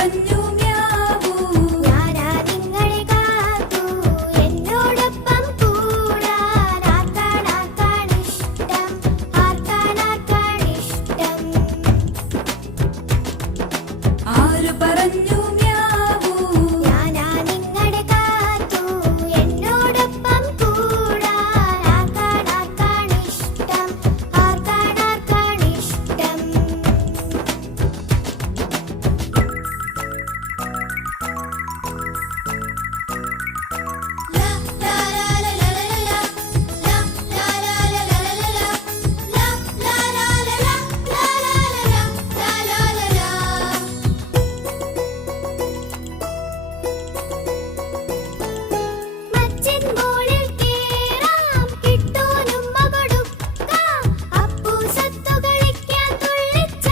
പറഞ്ഞു മ്യാവൂ. ഞാനാ നിങ്ങളെ കാത്തു എന്നോടൊപ്പം കൂടാൻ. ആർക്കാണിഷ്ടം, ആർക്കാണിഷ്ടം. ആര് പറഞ്ഞു